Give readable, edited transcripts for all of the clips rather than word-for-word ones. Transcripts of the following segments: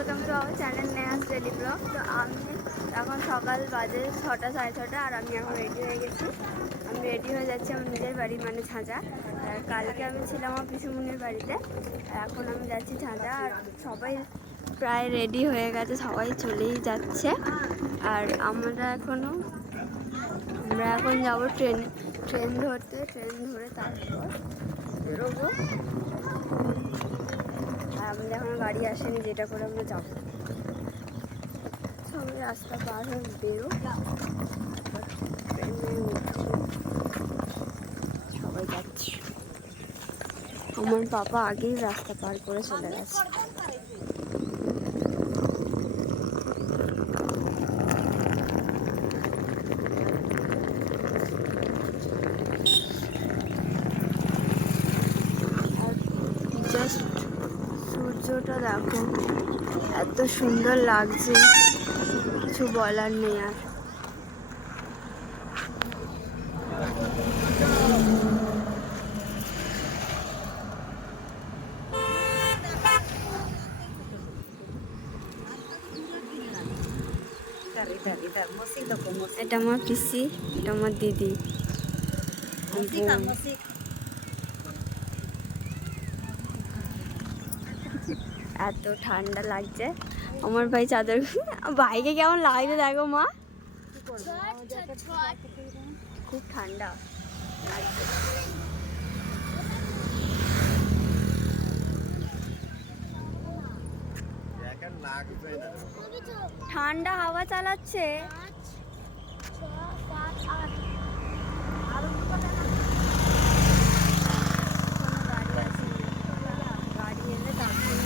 Welcome to our channel Neha's daily vlog. তো আমি এখন সকাল বাজে 6টা 6:30, আর আমি এখন রেডি হয়ে গেছি। আমি রেডি হয়ে যাচ্ছি আমার নিজের বাড়ি মানে ঝাঁঝা। আর কালকে আমি ছিলাম আমার পিসুমনির বাড়িতে, আর এখন আমি যাচ্ছি ঝাঁঝা। আর সবাই প্রায় রেডি হয়ে গেছে, সবাই চলেই যাচ্ছে। আর আমরা এখন যাবো ট্রেন ধরতে। ট্রেন ধরে তারপর বেরোবো। আর আমাদের এখন গাড়ি আসেনি, যেটা করে আমরা যাবো। সবাই রাস্তা পার হয়ে বেরো, ট্রেনে উঠবো, সবাই যাচ্ছে। আমার বাবা আগেই রাস্তা পার করে চলে গেছে। আর জাস্ট সূর্যটা দেখো, এত সুন্দর লাগছে, কিছু বলার নেই। আর এটা আমার পিসি, এটা আমার দিদি। এত ঠান্ডা লাগছে, আমার ভাই চাদর বাইকে কেমন লাগছে দেখো মা, খুব ঠান্ডা লাগছে। ঠান্ডা হাওয়া চালাচ্ছে। গাড়ি এলে তারপর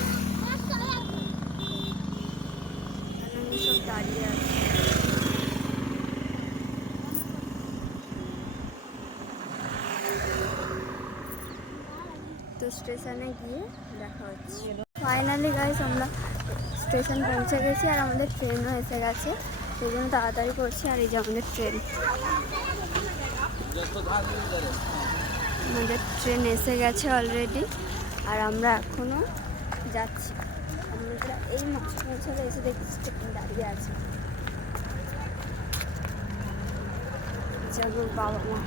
সব দাঁড়িয়ে আছে। তো স্টেশনে গিয়ে দেখা হচ্ছে। ফাইনালি গাইস আমরা স্টেশন পৌঁছে গেছি, আর আমাদের ট্রেনও এসে গেছে, সেই জন্য তাড়াতাড়ি করছি। আর এই যে আমাদের ট্রেন এসে গেছে অলরেডি, আর আমরা এখনও যাচ্ছি। আমরা এই মাত্র পৌঁছালে এসে দেখছি ট্রেন দাঁড়িয়ে আছে। যাবো বাবা মা।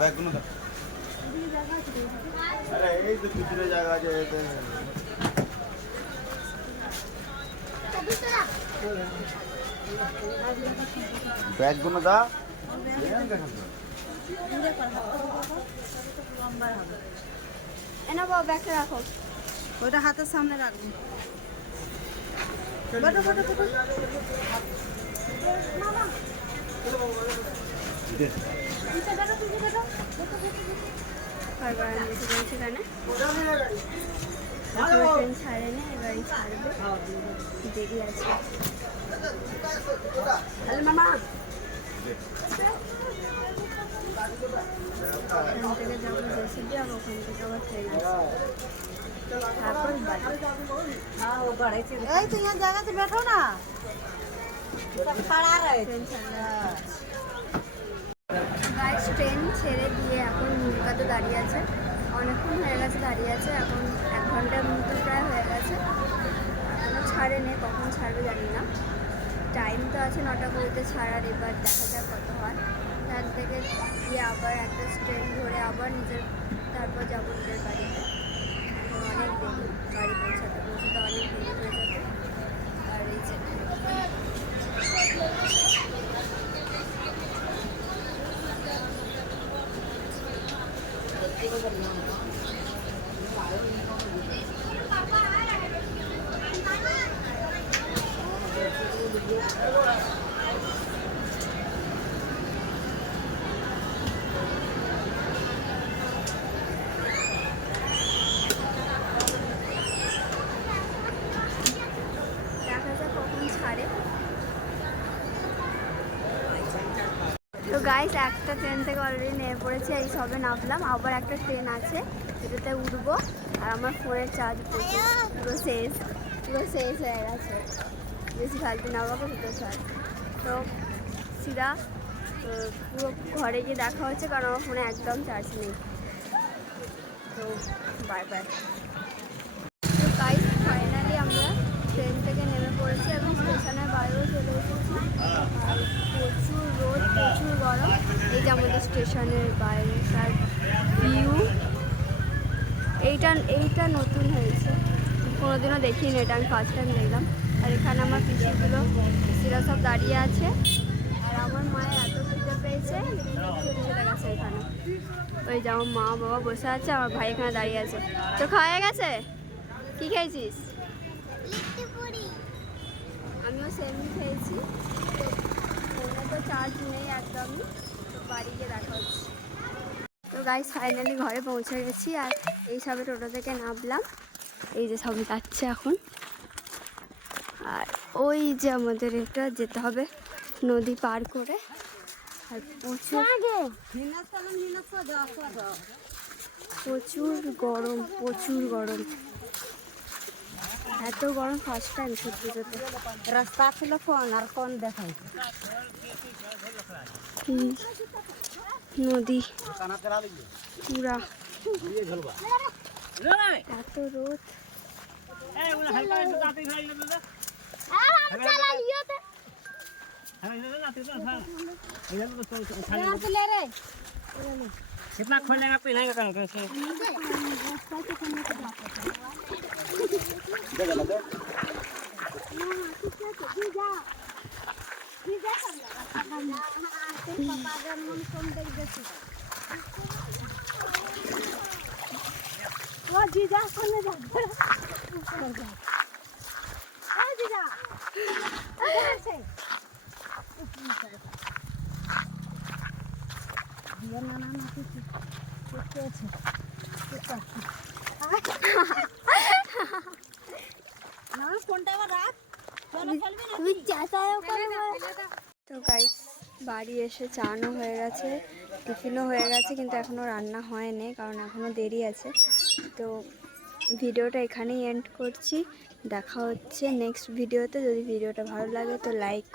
ব্যাগগুলো আরে এই তো পিছনে জায়গা আছে। ব্যাগগুলো দা এনা বাবা ব্যাগটা রাখো, ওটা হাতের সামনে রাখবো। ট্রেন ছাড়েনি, এবারই ছাড়বে, দেরি আছে। মামা এখান থেকে যাবো জেসিবি, আর ওখান থেকে আবার ট্রেন আছে, তারপর এই তো यहाँ জায়গাতে बैठो ना, ট্রেন ছেড়ে দিয়ে এখন নৌকাতে দাঁড়িয়ে আছে। অনেকক্ষণ হয়ে গেছে দাঁড়িয়ে আছে, এখন 1 ঘন্টার মতো প্রায় হয়ে গেছে। এখনো ছাড়েনি, কখন ছাড়বে জানি না। টাইম তো আছে 9টা কুড়িতে ছাড়ার, এবার দেখা যাক কত হয়। এখান থেকে গিয়ে আবার একটা ট্রেন ধরে আবার তারপর যাবো নিজের বাড়িতে। অনেক দেরি, বাড়ি পৌঁছাতে অনেক দেরি হয়ে যাবে। আর এই যে গাইস একটা ট্রেন থেকে অলরেডি নেমে পড়েছি, এই সবে নামলাম। আবার একটা ট্রেন আছে, সেটাতে উঠবো। আর আমার ফোনের চার্জ পুরো শেষ হয়ে গেছে। বেশি ফালতু না বাবা দুটো চার্জ। তো সিধা পুরো ঘরে গিয়ে দেখা হচ্ছে, কারণ আমার ফোনে একদম চার্জ নেই। তো বাই বাই। তো গাইস ফাইনালি আমরা ট্রেন থেকে নেমে পড়েছি এবং স্টেশনের বাইরেও চলে এসেছি। আর প্রচুর রোদ, প্রচুর গরম। এই যে আমাদের স্টেশনের বাইরেটার ভিউ। এইটা নতুন হয়েছে, কোনোদিনও দেখিনি এটা, আমি ফার্স্ট টাইম দেখলাম। আর এখানে আমার পিসিরা সব দাঁড়িয়ে আছে। আর আমার মায়ের এত খিদে পেয়েছে, চলে গেছে এখানে। ওই যে আমার মা বাবা বসে আছে, আমার ভাই এখানে দাঁড়িয়ে আছে। তো খাওয়া হয়ে গেছে? কি খেয়েছিস? আমিও সেমই খেয়েছি। তো ফোনে তো চার্জ নেই একদমই, তো বাড়ি গিয়ে দেখা হচ্ছে। তো গাইস ফাইনালি ঘরে পৌঁছে গেছি। আর এই সবে টোটো থেকে নামলাম, এই যে সব যাচ্ছে এখন। আর ওই যে আমাদের এটা যেতে হবে নদী পার করে। আর প্রচুর গরম, প্রচুর গরম। এত গরম ফার্স্ট টাইম সত্যি সত্যি। রাস্তা ছিল কোন আর কোন দেখাই নদী পুরা, এত রোদ। कितना खोलेगा पहनेगा कहाँ कैसे তো গাইস বাড়ি এসে চানও হয়ে গেছে, টিফিনও হয়ে গেছে, কিন্তু এখনও রান্না হয়নি কারণ এখনও দেরি আছে। তো ভিডিওটা এখানেই এন্ড করছি। দেখা হচ্ছে নেক্সট ভিডিওতে। যদি ভিডিওটা ভালো লাগে তো লাইক